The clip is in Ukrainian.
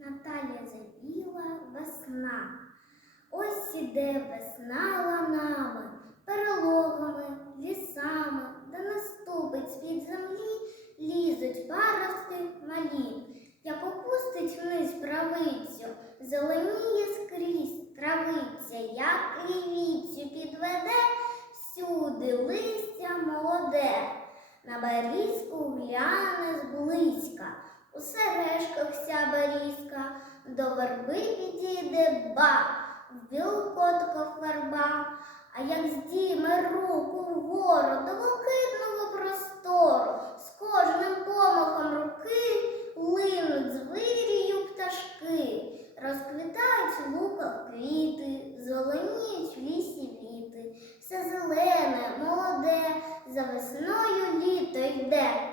Наталя завіла весна. Ось іде весна ланами, перелогами, лісами, де наступить світ землі, лізуть парости малі. Як опустить вниз правицю, зеленіє скрізь травиця, як лівіцю підведе, всюди листя молоде. На берізку гляне зблизька, у сережках вся берізка, до верби підійде ба, вбіл котка фарба, а як здійме руку вгору, до блакитного простору, з кожним помахом руки линуть звирію пташки, розквітають в луках квіти, зеленіють в лісі віти, все зелене, молоде, за весною літо йде.